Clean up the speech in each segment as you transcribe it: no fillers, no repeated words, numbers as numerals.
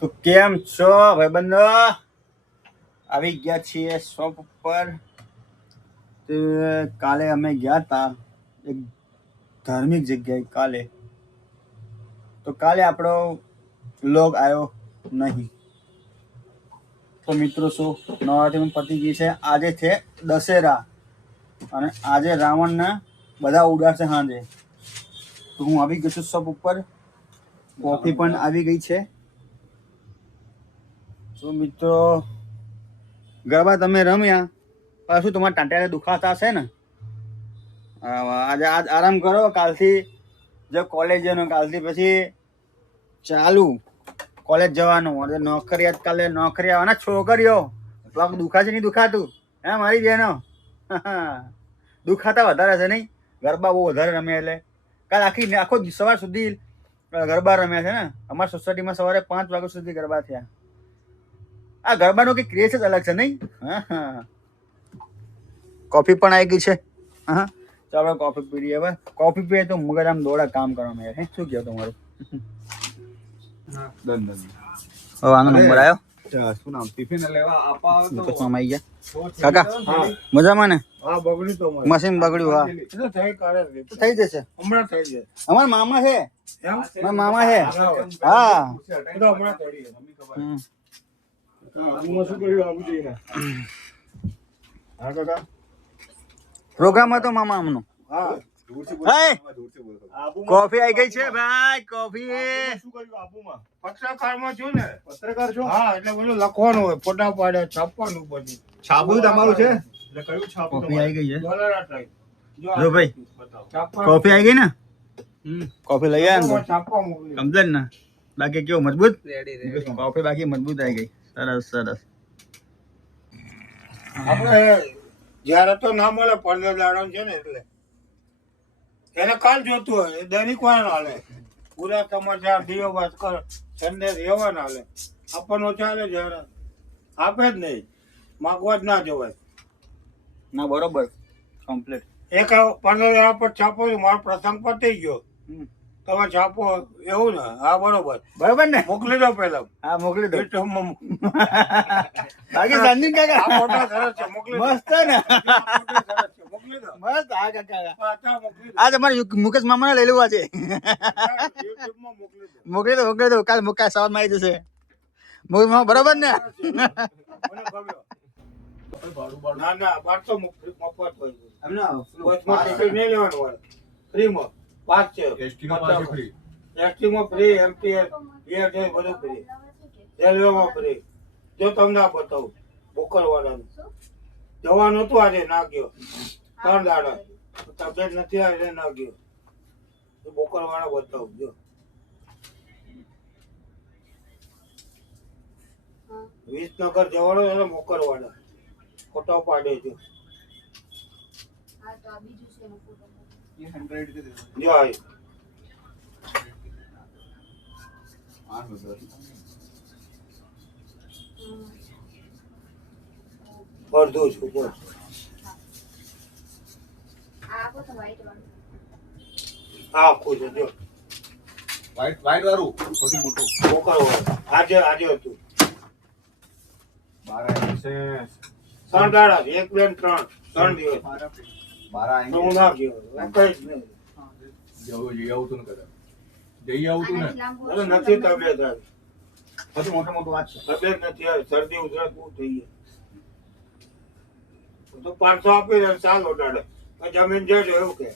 તો કેમ છો ભાઈબંધો? આવી ગયા છીએ શોપ ઉપર. કાલે અમે ગયા હતા એક ધાર્મિક જગ્યાએ કાલે. તો કાલે આપણો વ્લોગ આવ્યો નહીં. તો મિત્રો શું નવરાત્રી પતી ગઈ છે. આજે છે દશેરા અને આજે રાવણને બધા ઉડાડશે સાંજે. તો હું આવી ગયો છું શોપ ઉપર. કોફી પણ આવી ગઈ છે. તો મિત્રો ગરબા તમે રમ્યા પાછું તમારા ટાંટિયા દુખાતા હશે ને? આજે આજ આરામ કરો. કાલથી જો કોલેજ જવાનું, કાલથી પછી ચાલુ કોલેજ જવાનું. નોકરી કાલે નોકરી આવવાના છોકરીઓ. પગ દુખાશે નહીં દુખાતું? હે મારી બહેનો? દુખાતા વધારે છે નહીં? ગરબા બહુ વધારે રમે એટલે કાલ આખો સવાર સુધી ગરબા રમ્યા છે ને. અમારી સોસાયટીમાં સવારે 5 વાગ્યા સુધી ગરબા થયા. આ ગરબાનો કંઈક ક્રેઝ જ અલગ છે નહીં? હા. કોફી પણ આવી ગઈ છે. હા, ચાલો કોફી પી લઈએ. હવે કોફી પીએ તો મગજ આમ દોડા કામ કરવામાં આવે. શું કહો તમારું? હવે આનો નંબર આવ્યો. શું નામ? ટિફિન લેવા આપા આવી ગયા કાકા? મજામાં ને? હા, બગડ્યું તો મશીન બગડ્યું. હા, થઈ જશે હમણાં. થઈ જશે. અમારા મામા છે. મારા મામા છે. હા, પ્રોગ્રામ હતો મામા આમનો. કોફી આવી ગઈ છે ભાઈ. કોફી પત્રકારમાં છું ને. પત્રકાર છો? હા, એટલે બધું લખવાનું હોય, ફોટા પાડે, છાપવાનું બધું. છાપું તમારું છે? એટલે કયું છાપું? કોફી આવી ગઈ છે જો ભાઈ. કોફી આવી ગઈ ને? કોફી લઈ આવ્યા છાપવા મોકલી. કમ્પ્લેન ને? બાકી કેવું મજબૂત કોફી? બાકી મજબૂત આવી ગઈ. સરસ સરસ. આપણે જયારે તો ના મળે 15 દાડા છે ને, એટલે એને કાલ જોતું હોય. દૈનિક વાળા હાલે, પૂરા સમાચાર, દિયો ભાસ્કર, સંદેશ એવા ના હાલે. આપણનો ચાલે જયારે આપે જ નહીં, માગવા જ ના જવાય. ના બરોબર કમ્પ્લીટ. એક 15 દાડા પર છાપો, મારો પ્રસંગ પતી ગયો, તમે છાપો એવું ને? હા, બરોબર બરોબર ને? મોકલી દો પેલા. હા, મોકલી દો. યુટ્યુબમાં બાકી સંદીપ કાકા આ ફોટો સરસ છે, મોકલી દો. મસ્ત ને? આ ફોટો સરસ છે, મોકલી દો. મસ્ત. હા કાકા, પાછા મોકલી દો. આ તમારે મુકેશ મામાને લઈ લેવા છે. યુટ્યુબમાં મોકલી દો. મોકલી દો, મોકલી દો. કાલ મુકેશ સવાર માં આવી જશે. મુકેશ મામા બરોબર ને? મને ગમ્યો. ના ના, 500 મફત હોય. બસમાં ટિકિટ નહીં લેવાનું હોય, ફ્રીમાં. 5 છે. એસટીમાં ફ્રી, એમટીએસ, બીએસએસ બધું ફ્રી, રેલવેમાં ફ્રી. જો તમને આ બતાવું બોકરવાળાનું જવાનું હતું, આજે ના ગયો. 3 દાડા તબિયત નથી આવી, ના ગયો. બોકરવાળા બતાવું જો. વિસનગર જવાનો છે, મોકરવાળા ફોટો પાડે છે. જો આવી અડધું છું બોલ. આખું છે જો. વાઈટ વાળું સૌથી મોટું મોકરવાળા આજે હતું. 12 છે. 3 દાડા, 1 2 3 દિવસ. 12 તો હું ના ગયો, કઈ જ નહીં. જઈ આવતું ને કદાચ જઈ આવતું ને અરે નથી તબિયત આવી. સૌથી મોટું મોટું વાત છે. તબિયત નથી આવી, શરદી ઉધરસ બહુ થઈ ગઈ. તો 500 આપી દે, ચાલ ઓડાડે. જમીન જજો એવું કે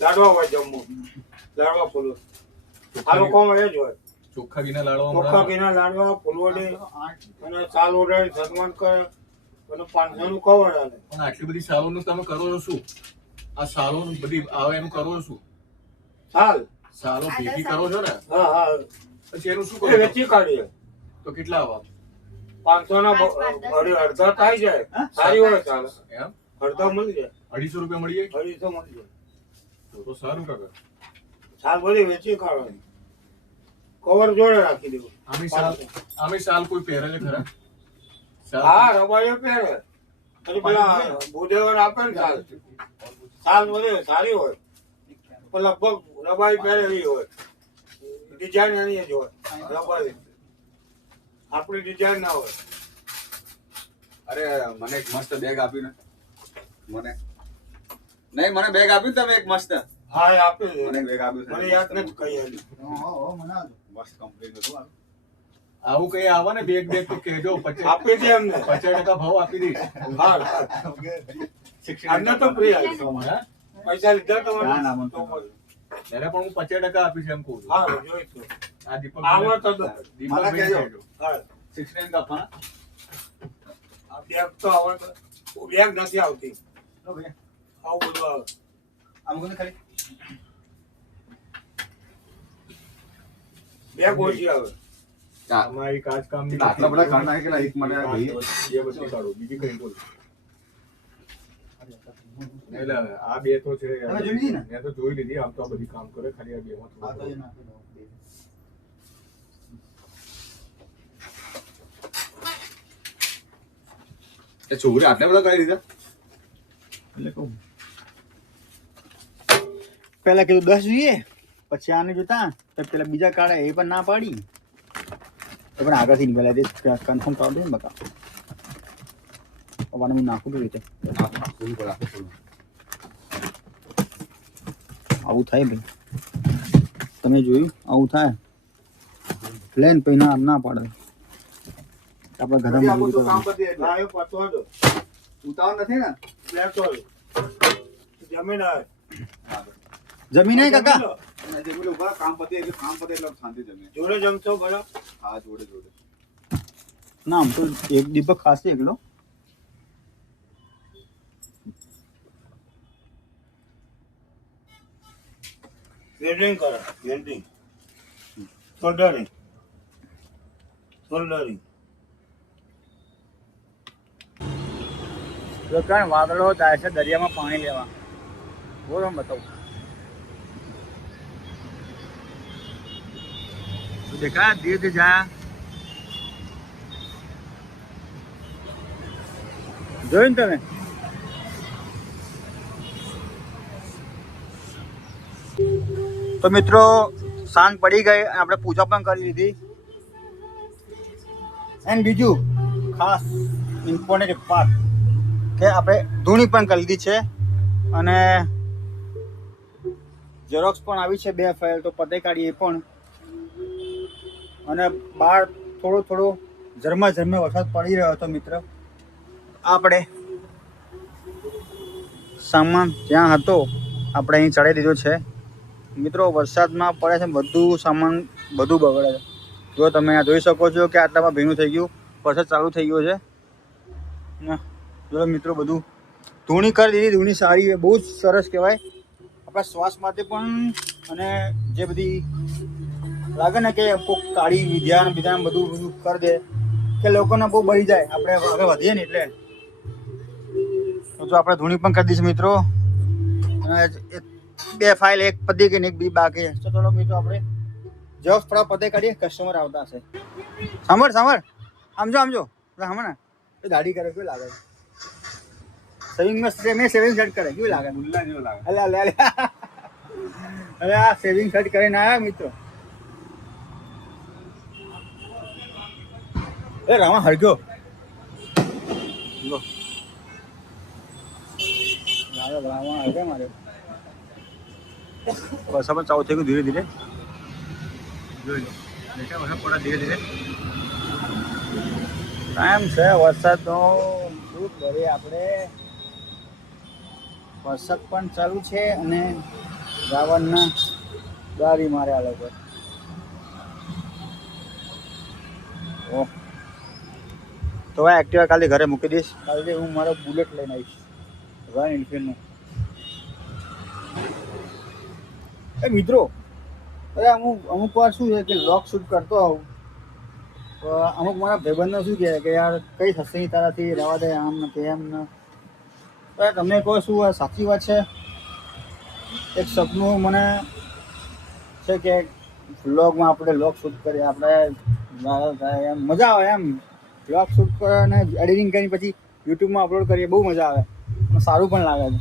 લાડવા હોય જમવું, લાડવા ફૂલો. આ લોકો એ જ હોય, ચોખ્ખા ઘીના લાડવા ચોખ્ખા ઘીના લાડવા, ફૂલવડી અને ચાલ ઓડાડી સન્માન કરે અને 500 નું કવર આવે. પણ આટલી બધી સાલોનું તમે કરો છો શું? આ સાલો બધી આવે એનું કરો છો શું? ચાલ સાલો ભેગી કરો છો ને? હા હા, પછી એનું શું એ કરો? વેચી કાઢીએ. તો કેટલા આવા? 500 ના અડધા થાય જાય, સારી હોય ચાલ. એમ અડધા મળી જાય, 250 રૂપિયા મળી જાય 250 મળી જાય. તો સારું કાકા. ચાલ બધી વેચી કાઢવાની, કવર જોડે રાખી દેવું. આમે સાલ કોઈ પહેરે છે ખરા? હા, રબારીઓ પહેરે. પછી પેલા બુધેવર આપે ને ચાલ, ચાલ બધી સારી હોય. પણ લગભગ રબારી પહેરે એવી હોય, ડિઝાઇન એની જ હોય રબારી. આપણી ડિઝાઇન ના હોય. અરે મને એક મસ્ત બેગ આપ્યું ને મને નહીં મને બેગ આપ્યું ને તમે એક મસ્ત હા એ આપે છે. મને એક બેગ આપ્યું છે મને યાદ નથી કઈ આલી. મસ્ત કંપની હતું આ. આવું કઈ આવે ને બેગ બેગ તો કહેજો આપી દે એમને. 50% ભાવ આપી દઈશ. હા આમને તો ફ્રી આલી. હા? પૈસા લીધા ના, ના, મને તો તો ત્યારે પણ હું 50% આપીશ એમ કહું છું. હા જોઈ તો. આ દીપક આવો તો દો. મને કહેજો. હા 69 આપવાના આ બેગ તો આવે તો બેગ નથી આવતી. લો ભૈયા આવું બધું આવે. આમ કોને ખાલી બેગ ઓછી આવે. અમારી કાચકામની આટલા બધા કાઢ નાખેલા એક મને આ ભાઈ બે વસ્તુ કાઢો બીજી કઈ બોલ નહીં લે, આ બે તો છે તમે જોઈ લીધી ને? મેં તો જોઈ લીધી આમ તો આ બધી કામ કરે ખાલી આ બેમાં આ તો થોડું એ નાખી દો બે. એ છોકરી આટલા બધા કરી દીધા એટલે કહું પેલા કીધું 10 જોઈએ પછી આને જોતા તો પેલા બીજા કાઢે એ પણ ના પાડી એ પણ આગળથી નીકળ્યા તે કન્ફર્મ કરી દે ને બકા હવે હું નાખું છું રીતે આવું થાય ભાઈ તમે જોયું આવું થાય પ્લેન પછી ના પાડે આપણે ઘરમાં આપણું તો કામ બધું પતી એટલે. હા એ પતવા દો. ઉતાવળ નથી ને બેગ તો જમીન આવે. જમીન હે કાકા જમી લો. અને જે પેલું ઉભા કામ પતે એટલે શાંતિ જમે જોડે જમશો બરો. હા જોડે જોડે ના આમ તો એક દીપક ખાશે એકલો વેલ્ડિંગ કરો વેલ્ડિંગ સોલ્ડરિંગ તો કારણ વાદળો જાય છે દરિયામાં પાણી લેવા બોલો બતાવું તો દેખા ધીરે ધીરે જા જોયું ને તમે તો મિત્રો સાંજ પડી ગઈ અને આપણે પૂજા પણ કરી લીધી એન્ડ બીજું ખાસ ઇમ્પોર્ટન્ટ પાર્ટ કે આપણે ધૂણી પણ કરી લીધી છે અને ઝેરોક્સ પણ આવી છે 2 ફાઇલ તો પતે કાઢી એ પણ અને બહાર થોડો ઝરમર વરસાદ પડી રહ્યો હતો મિત્ર આપણે સામાન જ્યાં હતો આપણે અહીં ચડાવી દીધો છે મિત્રો વરસાદમાં પડે છે બધું સામાન બધું બગડે છે જો તમે આ જોઈ શકો છો કે આટલામાં ભીનું થઈ ગયું વરસાદ ચાલુ થઈ ગયો છે ને જો મિત્રો બધું ધૂણી કરી દીધી ધૂણી સારી બહુ જ સરસ કહેવાય આપણા શ્વાસ માટે પણ અને જે બધી લાગે ને કે કોઈક કાળી વિદ્યા બીજા બધું કરી દે કે લોકોને બહુ બળી જાય આપણે આગળ વધીએ ને એટલે તો જો આપણે ધૂણી પણ કરી દઈશું મિત્રો અને 2 ફાઇલ એક પતી ગઈ ને એક બી બાકી છે તો ચલો મિત્રો આપણે જવાબ થોડા પતે કાઢીએ કસ્ટમર આવતા હશે સાંભળ આમજો સાંભળ ને એ દાઢી કરે કેવું લાગે સેવિંગમાં મેં સેવિંગ શર્ટ કરે કેવું લાગે મુલ્લા જેવો લાગે અરે આ સેવિંગ શર્ટ કરીને આવ્યા મિત્રો એ રામા હરગ્યો રામા હરગ્યો મારે વરસાદ પણ ચાલુ થઈ ગયું ધીરે ધીરે જોઈ લો વરસાદ પડે ધીરે ધીરે ટાઈમ છે વરસાદનો શું કરીએ આપણે વરસાદ પણ ચાલુ છે અને રાવણના ગાડી મારે આ લોકો ઓહ તો આ એક્ટિવા કાલે ઘરે મૂકી દઈશ કાલે હું મારો બુલેટ લઈને આવીશ રોયલ એન્ફિલ્ડનું એ મિત્રો અરે અમુક વાર શું છે કે વ્લોગ શૂટ કરતો આવું તો અમુક મારા ભાઈબંધો શું કહે કે યાર કઈ થશે નહીં તારાથી રહેવા દે આમ ને તેમ ને તમને કહો શું આ સાચી વાત છે એક સપનું મને છે કે વ્લોગમાં આપણે વ્લોગ શૂટ કરીએ આપણે એમ મજા આવે એમ વ્લોગ શૂટ કરે અને એડિટિંગ કરીને પછી યુટ્યુબમાં અપલોડ કરીએ બહુ મજા આવે અને સારું પણ લાગે છે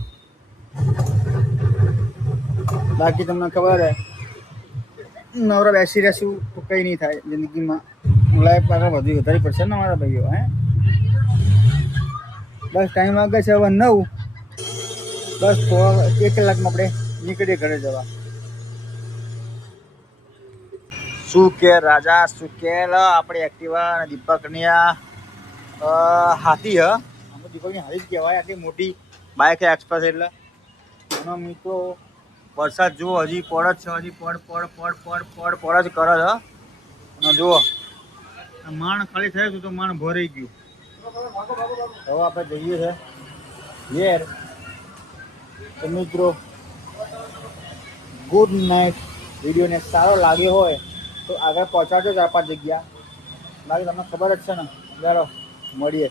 બાકી તમને ખબર હે નવરા બેસી રહેશું તો કંઈ નહીં થાય જિંદગીમાં લાઈફ આગળ વધુ વધારે પડશે ને મારા ભાઈઓ હે. બસ ટાઈમ વાગે છે હવે 9. બસ 1 કલાકમાં આપણે નીકળીએ ઘરે જવા. શું કે રાજા, શું કે આપણે એક્ટિવા અને દીપકની હાથી અમે દીપકની હાથી જ કહેવાય. આટલી મોટી બાઇક એક્સપ્રેસ એટલે. એનો મિત્રો વરસાદ જુઓ હજી પડ જ છે, હજી પડ જ કરે છે. અને જુઓ માણ ખાલી થયું હતું તો માણ ભરાઈ ગયું. હવે આપણે જઈએ છે ઘેર. તો મિત્રો ગુડ નાઇટ. વિડીયોને સારો લાગ્યો હોય તો આગળ પહોંચાડજો 4-5 જગ્યા. બાકી તમને ખબર જ છે ને. ચાલો મળીએ.